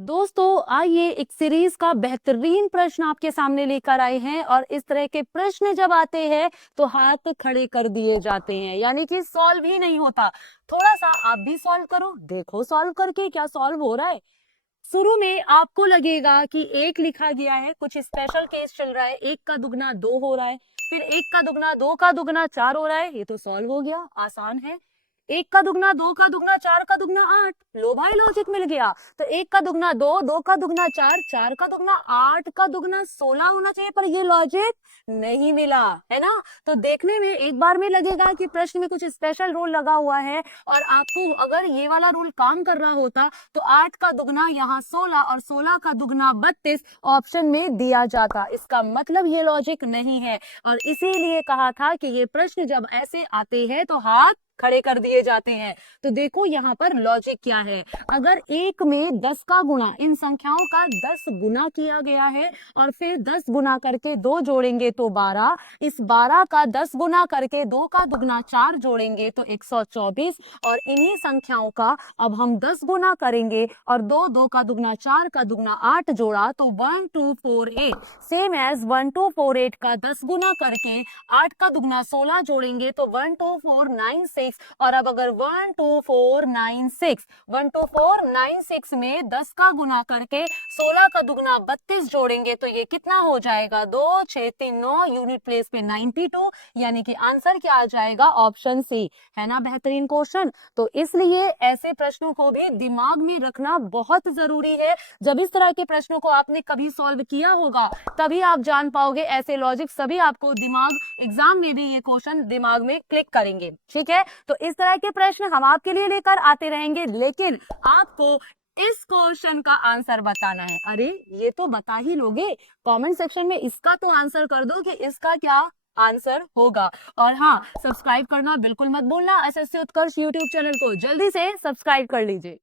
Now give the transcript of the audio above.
दोस्तों आइए एक सीरीज का बेहतरीन प्रश्न आपके सामने लेकर आए हैं और इस तरह के प्रश्न जब आते हैं तो हाथ खड़े कर दिए जाते हैं, यानी कि सॉल्व ही नहीं होता। थोड़ा सा आप भी सॉल्व करो, देखो सॉल्व करके क्या सॉल्व हो रहा है। शुरू में आपको लगेगा कि एक लिखा गया है, कुछ स्पेशल केस चल रहा है, एक का दुगना दो हो रहा है, फिर एक का दुगना दो का दुगना चार हो रहा है, ये तो सॉल्व हो गया, आसान है। एक का दुगना दो का दुगना चार का दुगना आठ, लो भाई लॉजिक मिल गया। तो एक का दुगना दो, दो का दुगना चार, चार का दुगना आठ का दुगना 16 होना चाहिए, पर ये लॉजिक नहीं मिला, है ना। तो देखने में एक बार में लगेगा कि प्रश्न में कुछ स्पेशल रूल लगा हुआ है, और आपको अगर ये वाला रूल काम कर रहा होता तो 8 का दुगना यहाँ 16 और 16 का दुगना 32 ऑप्शन में दिया जाता। इसका मतलब ये लॉजिक नहीं है, और इसीलिए कहा था कि ये प्रश्न जब ऐसे आते हैं तो हाथ खड़े कर दिए जाते हैं। तो देखो यहाँ पर लॉजिक क्या है। अगर एक में 10 का गुणा, इन संख्याओं का 10 गुना किया गया है और फिर 10 गुना करके 2 जोड़ेंगे तो 12, इस 12 का 10 गुना करके 2 का दुगना 4 जोड़ेंगे तो 124, और इन्हीं संख्याओं का अब हम 10 गुना करेंगे और 2 2 का दुगना 4 का दुगना 8 जोड़ा तो 1248, सेम एज 1248 का 10 गुना करके 8 का दुगना 16 जोड़ेंगे तो 12496, और अब अगर 12496 में 10 का गुना करके 16 का दुगना 32 जोड़ेंगे तो ये कितना हो जाएगा, 2 6 3 9, यूनिट प्लेस पे 92, यानी कि आंसर क्या आ जाएगा, ऑप्शन सी, है ना। बेहतरीन क्वेश्चन। तो इसलिए ऐसे प्रश्नों को भी दिमाग में रखना बहुत जरूरी है। जब इस तरह के प्रश्नों को आपने कभी सॉल्व किया होगा तभी आप जान पाओगे, ऐसे लॉजिक सभी आपको दिमाग एग्जाम में भी ये क्वेश्चन दिमाग में क्लिक करेंगे, ठीक है। तो इस तरह के प्रश्न हम आपके लिए लेकर आते रहेंगे, लेकिन आपको इस क्वेश्चन का आंसर बताना है। अरे ये तो बता ही लोगे, कमेंट सेक्शन में इसका तो आंसर कर दो कि इसका क्या आंसर होगा। और हाँ, सब्सक्राइब करना बिल्कुल मत भूलना। एसएससी उत्कर्ष यूट्यूब चैनल को जल्दी से सब्सक्राइब कर लीजिए।